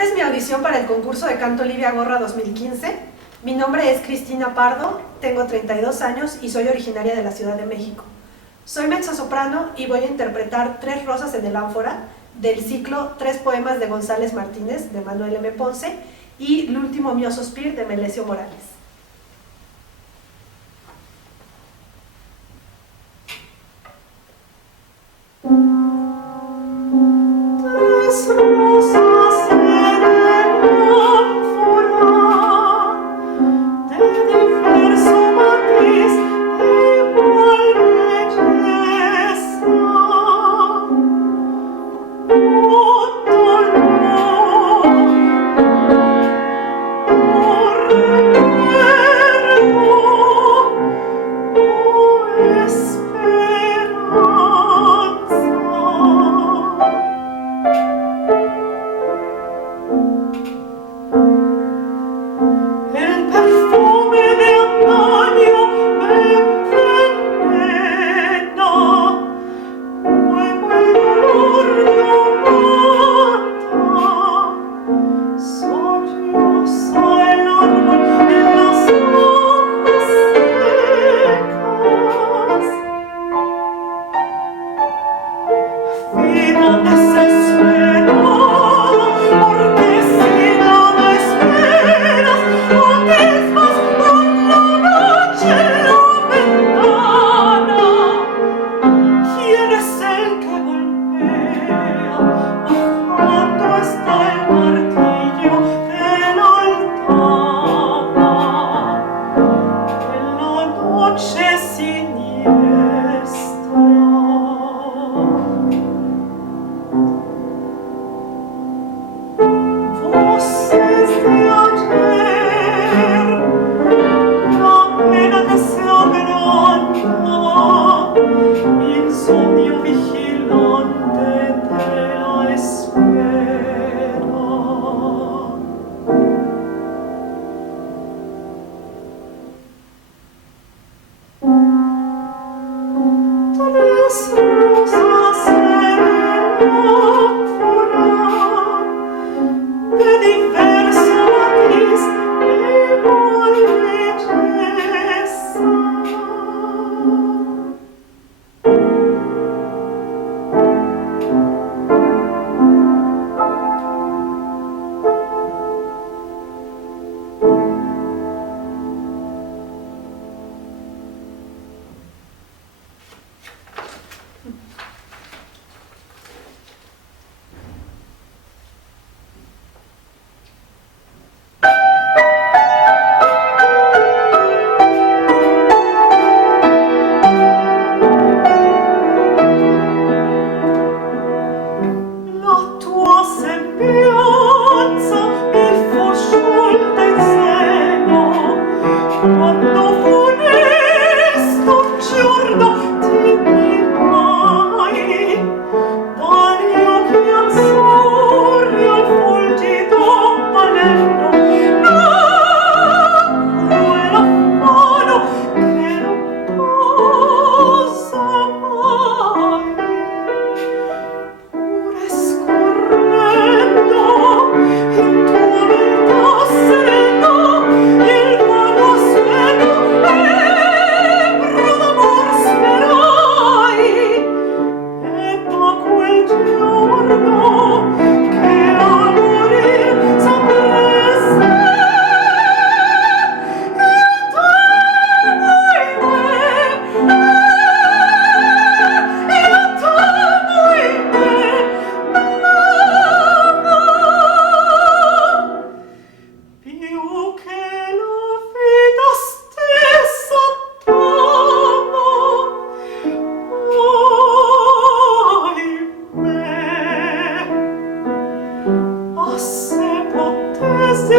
Esta es mi audición para el concurso de canto Livia Gorra 2015. Mi nombre es Cristina Pardo, tengo 32 años y soy originaria de la Ciudad de México. Soy mezzosoprano y voy a interpretar Tres rosas en el ánfora del ciclo Tres poemas de González Martínez de Manuel M. Ponce y L'ultimo mio sospir de Melesio Morales. Tres rosas en el ánfora de diverso matiz igual belleza, oh dolor, oh recuerdo, oh esperanza. El perfume de antaño me envenena, luego el dolor lo mata, solloza el árbol en las hojas secas. Vida desesperada, porque si nada esperas, atisbas con la noche en la ventana. ¿Quién es el que golpea? Bajando está el martillo de la altada en la noche siniestra. Voces de ayer, la pena que se agranda, insomnio vigilante de la espera. Tres rosas en el ánfora de diverso matiz igual belleza. La tua sembianza mi fu sciolta in seno, quando funesto un giorno ti mirai, dagli occhi azzurri al fulgido anello, nacque l'affanno che non posa mai. Pure scorrendo in tua vita sereno il vago sueño ebro d'amor sperai, e da quel giorno che a morir s'appresse io t'amo in me, io t'amo in me. Più che la vita stessa t'amo, ahimè. Ah, se potessi